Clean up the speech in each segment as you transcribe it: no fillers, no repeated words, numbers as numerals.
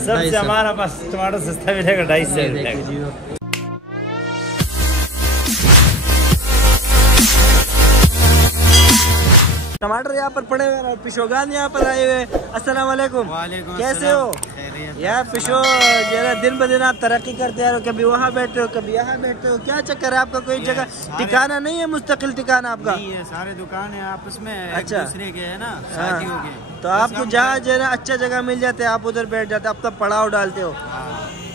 सबसे हमारा पास टमाटर सस्ता मिलेगा 250 टमाटर यहाँ पर पड़े हुए और पिशोगान यहाँ पर आए हुए। अस्सलाम वालेकुम, कैसे हो यार? पिशो जरा दिन ब दिन आप तरक्की करते हैं, कभी वहाँ बैठते हो कभी यहाँ बैठते हो, क्या चक्कर है आपका? कोई जगह ठिकाना नहीं है, मुस्तकिल ठिकाना आपका? नहीं है, सारे दुकान है आपस में अच्छा एक दूसरे के है ना, साथियों के। तो आपको जहाँ जो है अच्छा जगह मिल जाते हैं आप उधर बैठ जाते हैं, आपका पड़ाव डालते हो।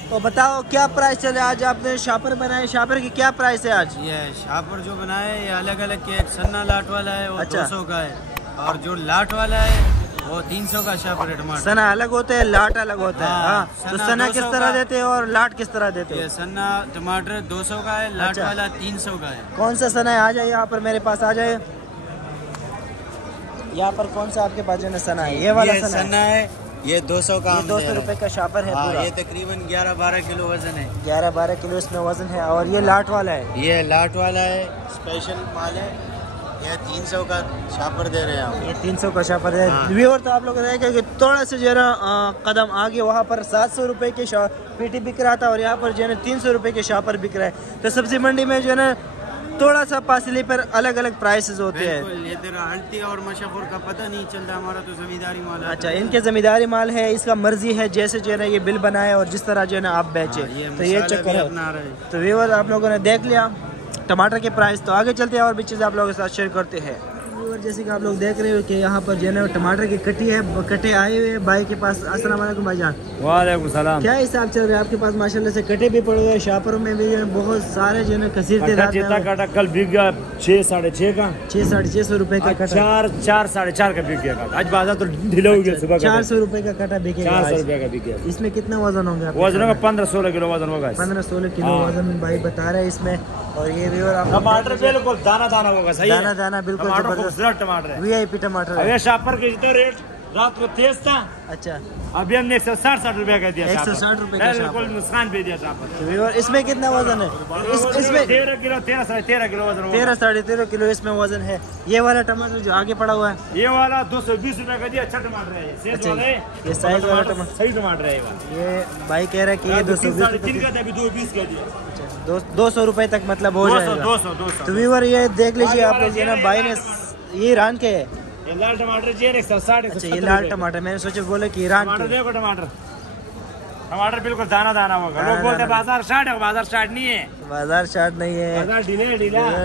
तो बताओ क्या प्राइस चले? आज आपने शापर बनाए, शापर की क्या प्राइस है आज? ये शापर जो बनाए ये अलग अलग के, एक सन्ना लाट वाला है वो 200 का है, और जो लाट वाला है वो 300 का शापर है। टमाटर सना अलग होता है, लाट अलग होता है। हाँ, तो सना किस तरह देते हो और लाट किस तरह देते हो? ये सन्ना टमाटर 200 का है, लाट वाला 300 का है। कौन सा सना है? आ जाए यहाँ पर, मेरे पास आ जाए। यहाँ पर कौन सा आपके पास जो है सना है? ये वाला सन्ना है, ये 200 का, 200 रुपए का शापर है पूरा। ये तकरीबन 11-12 किलो वजन है। 11-12 किलो इसमें वजन है। और ये लाट वाला है? ये लाट वाला है, स्पेशल माल है। ये 300 का शापर दे रहे हैं हम। ये 300 का शापर है। व्यूअर तो आप लोग देखें कि थोड़ा सा जो है ना कदम आगे वहाँ पर 700 रुपए के पीटी बिक रहा था और यहाँ पर जो है ना 300 रुपए के शापर बिक रहा है। तो सब्जी मंडी में जो है ना थोड़ा सा फासले पर अलग अलग प्राइसेस होते हैं। हल्दी और मशहूर का पता नहीं चलता, हमारा तो जमींदारी माल है। अच्छा, इनके जमींदारी माल है, इसका मर्जी है जैसे जो है ना ये बिल बनाए और जिस तरह जो है ना आप बेचे। तो ये चक्कर है। तो व्यूअर आप लोगों ने देख लिया टमाटर के प्राइस। तो आगे चलते हैं और भी चीज़ आप लोगों के साथ शेयर करते हैं। जैसे कि आप लोग देख रहे हो कि यहाँ पर जो है ना टमाटर की कट्टी है, कटे आए हुए भाई के पास। अस्सलाम वालेकुम भाईजान। वालेकुम सलाम। क्या हिसाब चल रहा है आपके पास? माशाल्लाह से कटे भी पड़े हुए, शापरों में भी बहुत सारे जो है कसीर काटा कल बिक गया 6-6.5 का, 600-650 रुपए का कटा। 4-4.5 का बिक गया। आज बाजार तो ढीला हो गया। सुबह 400 रुपए का कटा बिकेगा। 400 रुपए का बिक गया। इसमें कितना वजन होगा? वजन होगा 15-16 किलो वजन होगा। 15-16 किलो वजन भाई बता रहे हैं इसमें। और ये भी और टमाटर बिल्कुल दाना दाना होगा। सही है, दाना दाना बिल्कुल खूबसूरत टमाटर है, वीआईपी टमाटर है। ये शापर के जितना रेट रात को तेज था। अच्छा, अभी हमने 160 रुपए का दिया। 160 रुपए का बिल्कुल नुकसान पे दिया शापर। और इसमें कितना वजन है? इसमें 13 किलो 13-13.5 किलो वजन। 13-13.5 किलो इसमें वजन है। ये वाला टमाटर जो आगे पड़ा हुआ है, ये वाला 220 रुपए का दिया। अच्छा टमाटर है ये साइज वाला टमाटर, सही टमाटर है। ये भाई कह रहा है कि ये 220 का था, अभी 220 का दिया। 200 रुपए तक मतलब हो जाएगा। 200। तो व्यूअर ये देख लीजिए आप लोग, ये ना भाई ने ये ईरान के है। ये लाल टमाटर जी 160। अच्छा, ये लाल टमाटर, मैंने सोचा बोले कि ईरान के। देखो टमाटर बिल्कुल दाना दाना होगा। लोग बोलते हैं बाजार स्टार्ट है, बाजार स्टार्ट नहीं है। बाजार स्टार्ट नहीं है, बाजार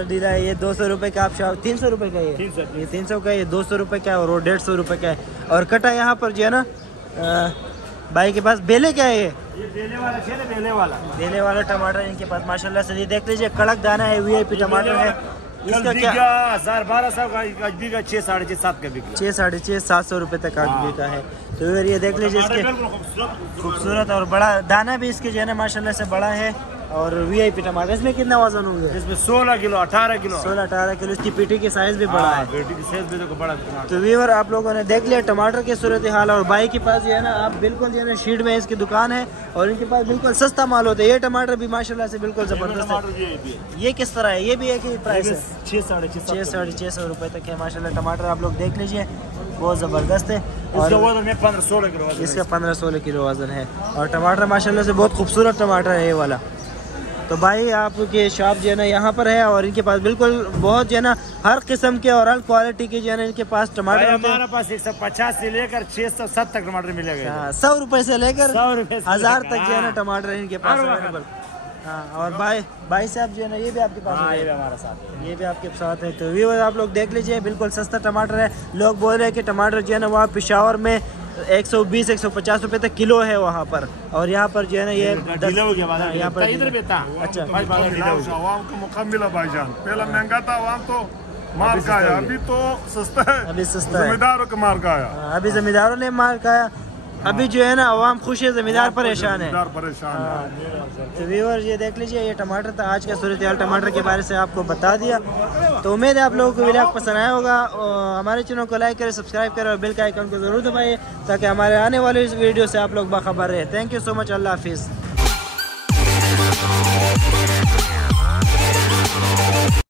ढीला है। ये 200 रुपए का, आप 300 रुपए का, ये 300 का, ये 200 रुपए का और 150 रुपए का है। और कटा यहाँ पर जो है ना भाई के पास बेले क्या है? ये बेले वाला टमाटर इनके पास माशाल्लाह से। ये देख लीजिए कड़क दाना है, वीआईपी टमाटर है। इसका क्या 1200 का बिका, 6-6.5-7 का बिका। 6-6.5-700 रुपए तक आज बिका है। तो ये देख लीजिए इसके खूबसूरत और बड़ा दाना भी इसके जो है ना माशाल्लाह से बड़ा है। और वीआईपी टमाटर, इसमें कितना वजन होगा? इसमें 16 किलो 18 किलो 16-18 किलो। इसकी पीटी की साइज भी बड़ा है। पेटी की साइज भी देखो बड़ा टमाटर। तो व्यूअर आप लोगों ने देख लिया टमाटर की सूरत हाल। और भाई के पास जो है ना आप बिल्कुल जो है ना शीट में इसकी दुकान है और इनके पास बिल्कुल सस्ता माल होता है। ये टमाटर भी माशाल्लाह से बिल्कुल जबरदस्त है। ये किस तरह है? ये भी एक ही प्राइस है, 600-650 रुपए तक है माशाल्लाह। टमाटर आप लोग देख लीजिए बहुत जबरदस्त है। और वजन 15-16 किलो, इसका 15-16 किलो वजन है। और टमाटर माशाल्लाह से बहुत खूबसूरत टमाटर है ये वाला। तो भाई आपके शॉप जो है ना यहाँ पर है और इनके पास बिल्कुल बहुत जो है ना हर किस्म के और हर क्वालिटी के जो है ना इनके पास टमाटर होते हैं। हमारे पास 150 से लेकर 600-700 तक टमाटर मिलेगा। 100 रुपए से लेकर 1000 तक जो है ना हाँ। टमाटर इनके पास अवेलेबल। हाँ, और भाई साहब जो है ना ये भी आपके पास है। ये भी हमारे साथ है, ये भी आपके साथ है। तो व्यूअर आप लोग देख लीजिए बिल्कुल सस्ता टमाटर है। लोग बोल रहे हैं कि टमाटर जो है ना वहाँ पेशावर में 120-150 रुपए तक किलो है वहाँ पर। और यहाँ पर जो है ना ये यहाँ पर इधर भी था। अच्छा, आवाम को मौका मिला भाईजान। पहला महंगा था, आवाम तो मार का आया, अभी तो सस्ता है। अभी सस्ता है, जमींदारों का मार का आया। अभी जमींदारों ने मार खाया। अभी जो है ना आवाम खुश है, जमींदार परेशान है। तो व्यूअर ये देख लीजिए ये टमाटर था। आज का सूरत हाल टमाटर के बारे से आपको बता दिया। तो उम्मीद है आप लोगों को वीडियो पसंद आया होगा। हमारे चैनल को लाइक करें, सब्सक्राइब करें और बेल का आइकन को जरूर दबाइए ताकि हमारे आने वाले इस वीडियो से आप लोग बाखबर रहे। Thank you so much. अल्लाह हाफिज़।